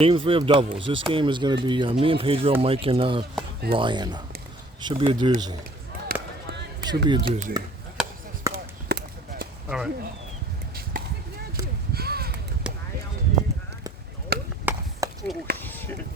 Game 3 of doubles. This game is going to be me and Pedro, Mike, and Ryan. Should be a doozy. Should be a doozy. All right. Oh, shit.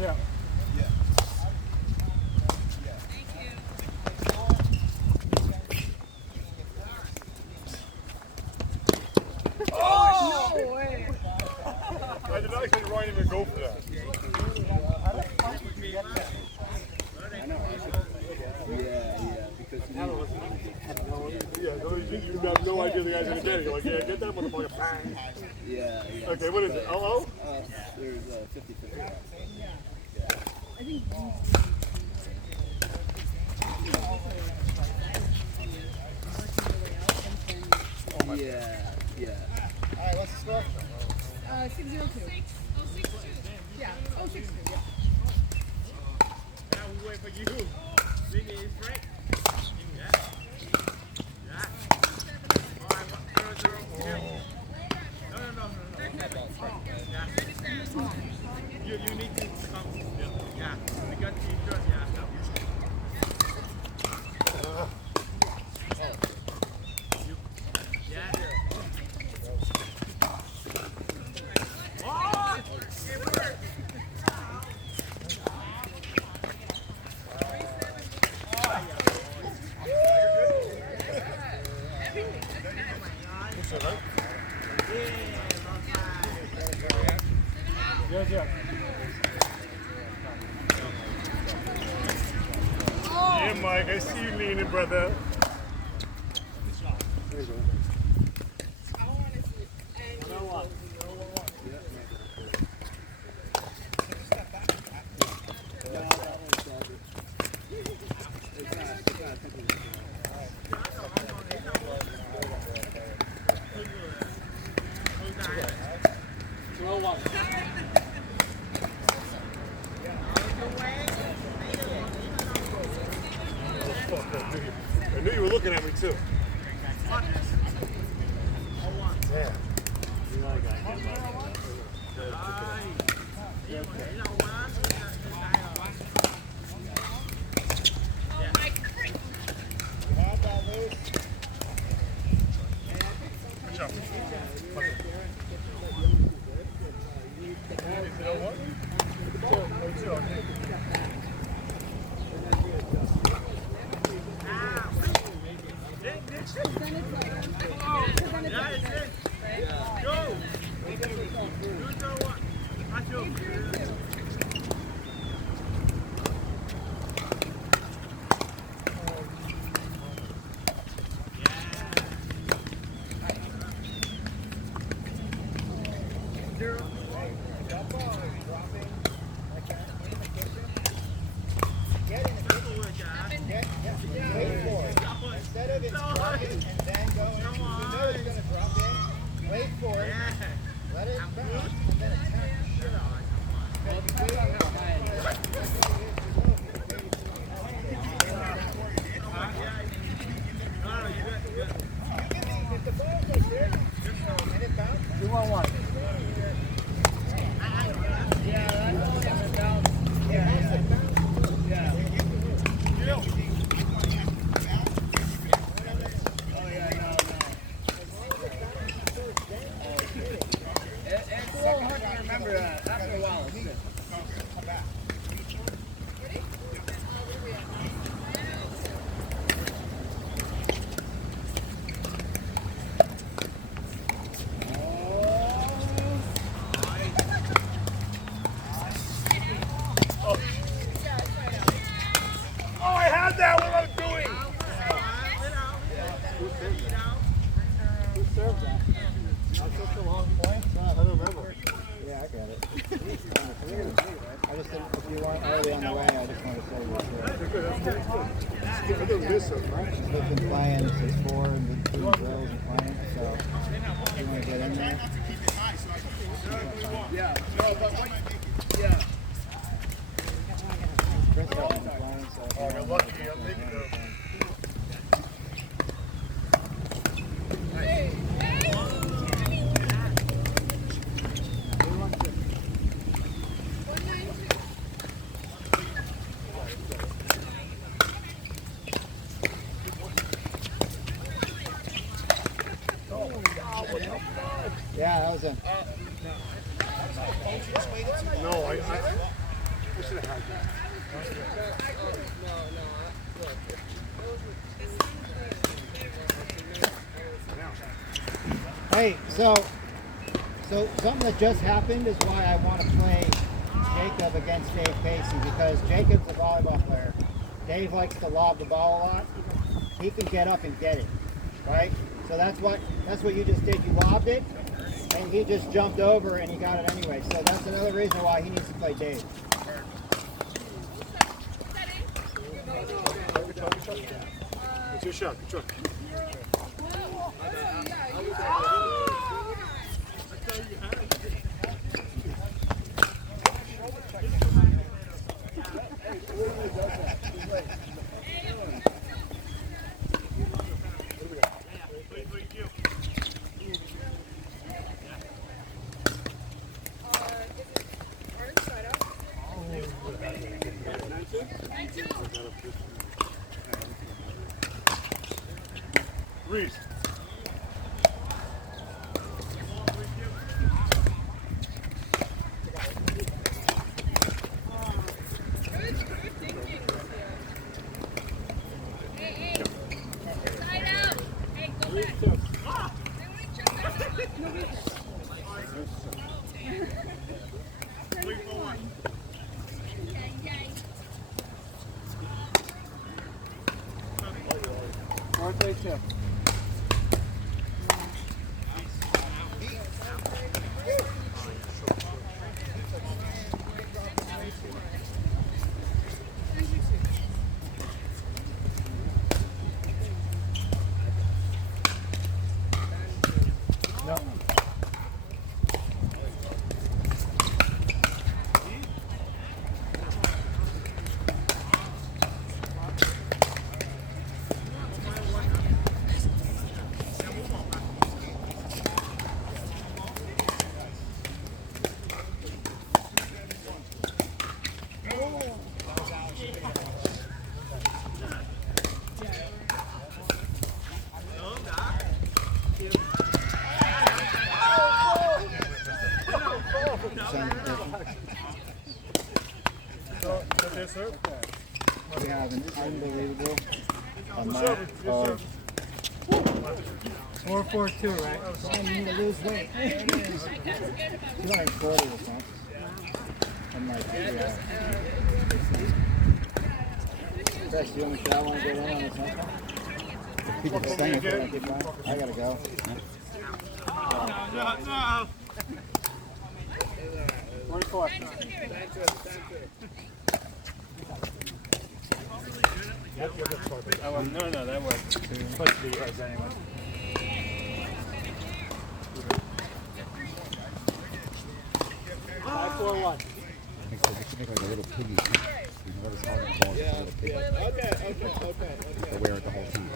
Yeah. Oh! No way! I did not expect Ryan to even go for that. You have no idea the guy's going to get it. You're like, yeah, get that motherfucker. Bang. Yeah. Okay, what is it? LO? There's 50-50. I think. Yeah. All right, what's the score? 602. Yeah. Oh, 6-2. Yeah. Now we wait for you. Big is right. You need to come. Yeah. We got you. Yeah. Yeah, Mike, I see you leaning, brother. There you go. I knew you were looking at me too. Yeah. Instead of it dropping and then going, you know it's going to drop in. Wait for it. Let it bounce and then attack the shit If the ball's like this and it bounces, 2-1-1. yeah, that's all that bounce. Yeah. That's such a long point. I don't remember. Yeah, I got it. I just didn't, if you weren't already on the way, I just wanted to say you were That's good. I didn't miss it, right? We've been playing since 4 and been doing drills and playing, so you want to get in there? Yeah. No, but what? Yeah. Chris hasn't been playing, so. Oh, you're lucky. I'm making a... Yeah, that was in. No, I should have had that. Hey, so something that just happened is why I want to play Jacob against Dave Casey, because Jacob's a volleyball player. Dave likes to lob the ball a lot. He can get up and get it, right? So that's what you just did. You lobbed it, and he just jumped over and he got it anyway. So that's another reason why he needs to play Dave. It's your shot. Good shot. Reese. We have an unbelievable amount of 442, right? I need to lose weight. 240 or something. I'm like, yeah. Chris, you and Michelle want to get in on this something? People saying if I keep going. I gotta go. No. 24. No, that was supposed to be yours anyway. Make like a little piggy. You know, it's hard to ball, just a little piggy. Okay. To wear it the whole team.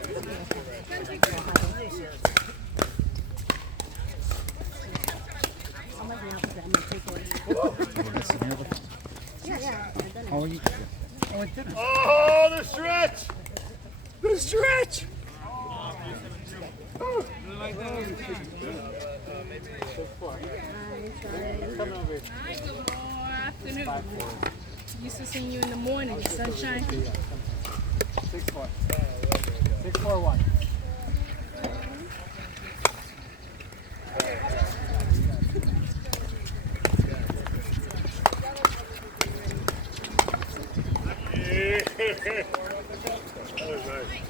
How are you? Oh, it didn't. Oh, the stretch! The stretch! Hi, good afternoon. Used to seeing you in the morning, sunshine. 6'4". 6'4", That was nice.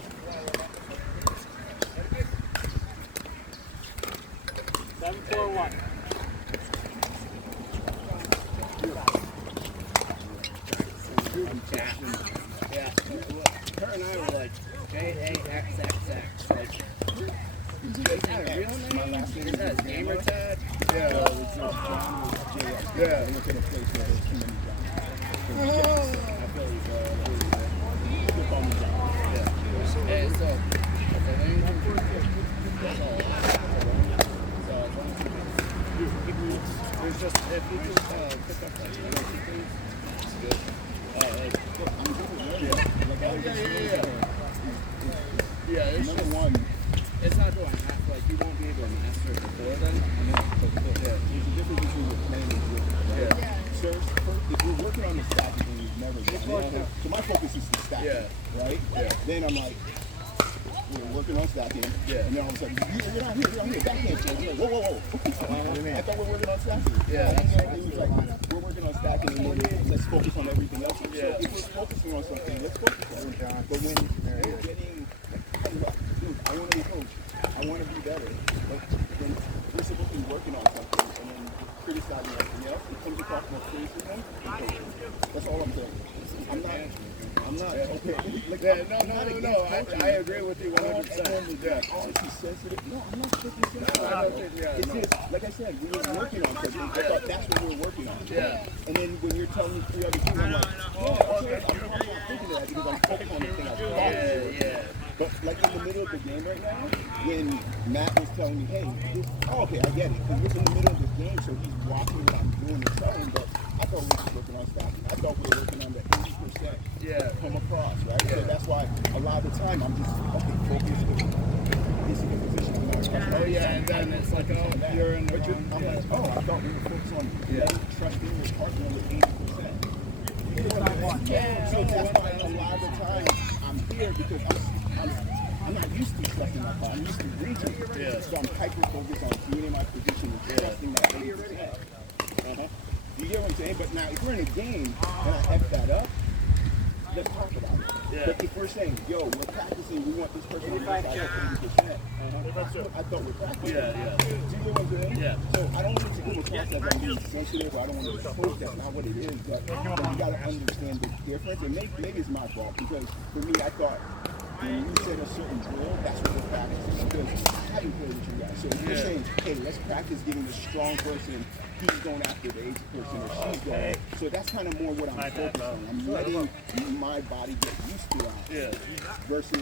7-4-1. Yeah. Her and I were like, JAXXX. Like, is that a real name? Is that his gamer tag? Yeah. Yeah. Look at a place where there's too many Johns. I feel you call me John. Yeah. And so, that's all. So, there's just, if you can pick up like one or two things, it's good. Yeah, it's Number just, one, it's not going to happen. Like, you won't be able to master it before then. there's a difference between the plan and the right? Yeah. So, if you're working on the stacking thing, you've never done it. So my focus is the stacking, Yeah. right? Yeah. Then I'm like, we're working on stacking, Yeah. and then all of a sudden, you're not here, that can't change. You're like, whoa. I thought we were working on stacking. Yeah, And then that's it was like, we're working on stacking, and then let's focus on everything else. So Yeah. if we're focusing on something, let's focus on it. But when you're getting, dude, I want to be coach. I want to be better. But when we're supposed to be working on something, and then criticizing everything else, it comes across more criticism than coaching. That's all I'm saying. I'm not okay. Like, No. I agree with you 100%. Yeah. Oh, is he sensitive? No, I'm not freaking sensitive. It's just, like I said, we were working on something. I thought that's what we were working on. Yeah. And then when you're telling me 3 other things, I'm like, yeah, okay, I'm probably not thinking of that because I'm focused on the thing I thought. Yeah. But like in the middle of the game right now, when Matt was telling me, hey, okay, I get it. Because we're in the middle of the game, so he's watching what I'm doing and telling, but I thought we were working on stacking. I thought we were working on the 80% come across, right? So that's why a lot of the time I'm just, okay, focused with this is the position I'm not. Oh, yeah, and then it's like, oh, you're in the But wrong. I'm like, oh, I thought we were focused on trusting your partner with 80%. So that's why a lot of the time I'm here because I'm not used to trusting my partner. I'm used to reaching. Yeah. So I'm hyper focused on being in my position and trusting that 80%. You get what I'm saying? But now if we're in a game and I F that up, let's talk about it. Yeah. But if we're saying, yo, we're practicing, we want this person to be 80%. I thought we're practicing. Yeah. Do you get what I'm saying? Yeah. So I don't want it to come across as I'm being sensitive or I don't want to coach. That's not what it is. But you got to understand the difference. And maybe it's my fault because for me, I thought when you said a certain drill, that's what we're practicing. Because I haven't played with you guys. So if you're saying, hey, let's practice getting the strong person, he's going after the age person or she's going. So that's kind of more what I'm focused on. I'm letting my body get used to that versus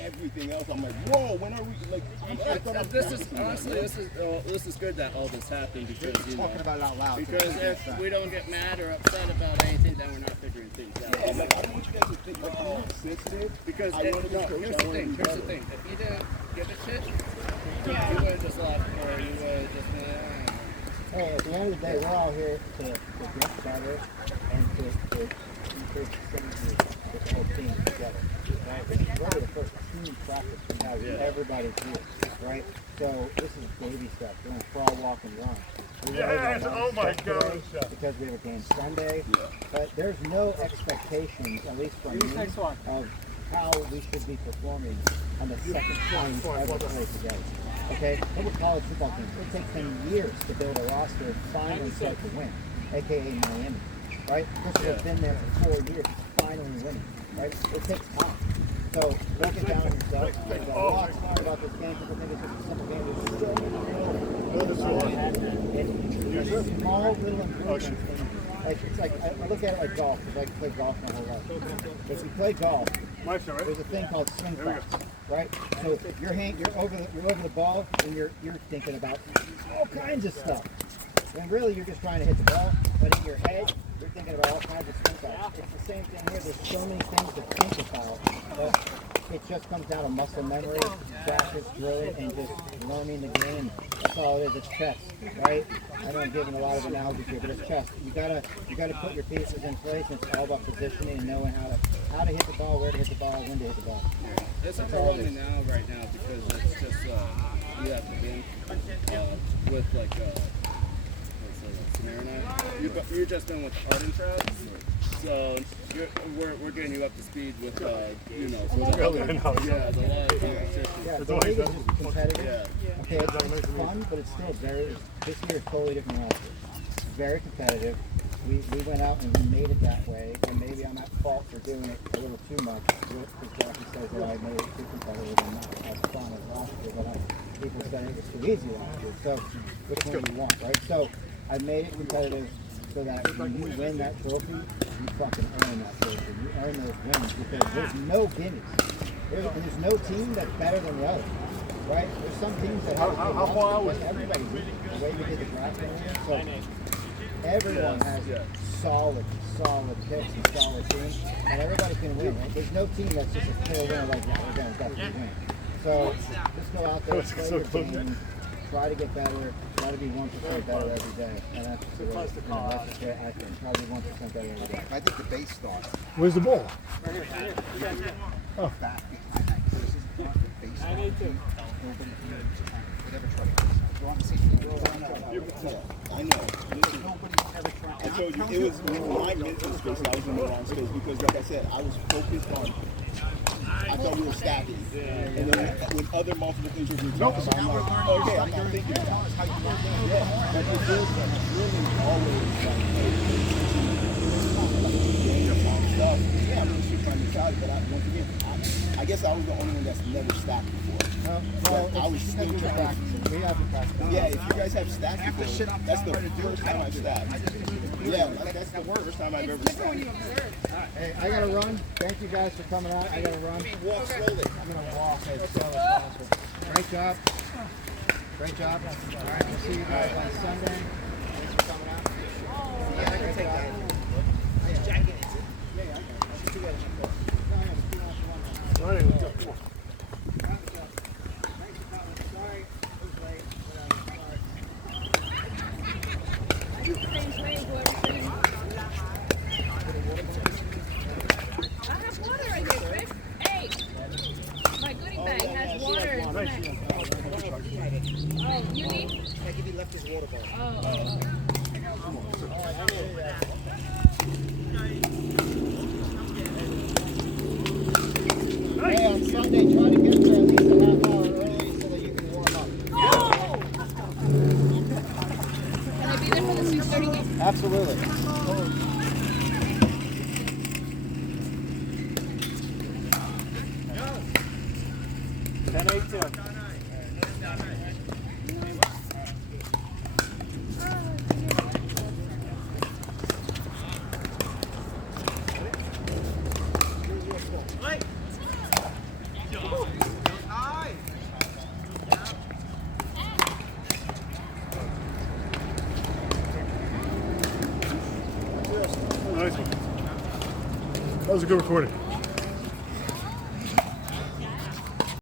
everything else. I'm like, whoa, when are we like? I thought I'm This is practicing honestly, that. this is good that all this happened because you know, Talking about it out loud. because if we don't get mad or upset about anything, then we're not figuring things out. Yeah, like I don't want you guys to think like I'm not sensitive Because I want to be coach. here's I the want to thing. be Here's better. the thing. If you didn't give a shit, you would have just left, or you would have just been. Hey, at the end of the day, we're all here to get better and to increase the synergy with the whole team together. Right? This is really the first team practice we have with everybody here, right? So this is baby steps. We're gonna crawl, walk, and run. Yes, oh my God. Because we have a game Sunday, but there's no expectation, at least from me, of how we should be performing on the second time we ever play together. Okay? Look at college football teams. It takes them years to build a roster and finally start to win, aka Miami. Right? Chris has been there for 4 years, finally winning. Right? It takes time. So break it down yourself. There's a lot to talk about this game. People think it's just a simple game. There's so many it's small little improvements. Like it's like I look at it like golf because I play golf my whole life. If you play golf, there's a thing called swing thoughts, right? So you're over the ball and you're thinking about all kinds of stuff. When really you're just trying to hit the ball, but in your head you're thinking about all kinds of swing thoughts. It's the same thing here. There's so many things to think about, but it just comes down to muscle memory, practice, drilling, and just learning the game. That's all it is. It's chess, right? I know I'm giving a lot of analogies here, but it's chess. You gotta put your pieces in place, and it's all about positioning and knowing how to hit the ball, where to hit the ball, when to hit the ball. It's overwhelming right now because it's just you have to be with like let's say like Samara and I. You've just been with Art and Trav. So we're getting you up to speed with you know. So Really, I know. yeah, there's a lot of competition. Yeah, It's the always league is been- just competitive. Yeah. Okay, it's fun, but it's still very. This year is totally different roster. Very competitive. We went out and we made it that way, and maybe I'm at fault for doing it a little too much. Because Jackie says that I made it too competitive and not as fun as last year, but people said it was too easy last year. So which one do you want, right? So I made it competitive so that when you win that trophy, you fucking earn that trophy. You earn those wins because there's no gimmies. There's no team that's better than the other, right? There's some teams that have How far out was but everybody's the way we did the draft earlier. So everyone has solid picks and solid teams, and everybody can win. Right? There's no team that's just a clear winner like that. We're going to definitely win. So just go out there, play your game, try to get better, try to be 1% better every day, and that's the way, that's the way I think. Try to be 1% better every day. I think the base starts Where's the ball? back behind that. This is not the base start. Nobody here would ever try to get this. We're on the same team. I know. Listen, Nobody's ever tried. I told you, it was my mental space that I was in the wrong space because, like I said, I was focused on. I thought we were stacking, and then when other multiple things were being talked about, I'm like, okay, I'm not thinking about it. Yeah, but it is really always like, stuff. Yeah, I'm really shooting my mentality, but once again, I guess I was the only one that's never stacked before. Well, I was it's still because we're trying. practicing. We haven't practiced. Yeah, if you guys have stacked before, that's the first time I've stacked. Yeah, that's the first time I've ever stacked. Hey, I gotta run. Thank you guys for coming out. I gotta run. Walk slowly. I'm gonna walk as slow as possible. Great job. Great job. All right, we'll see you guys on Sunday. Thanks for coming out. Yeah, I can take that. Jacket is it? Yeah, I can. Running, let's go. Come on. I use the same slave for everything. I have water right here, Chris. Hey, my goodie bag has water and snacks. Oh, you need? I give you left his water bottle. Oh. Hey, on Sunday, try to get there at least a half hour early so that you can warm up. Can I be there for the 6:30 game? Absolutely. Nice one. That was a good recording.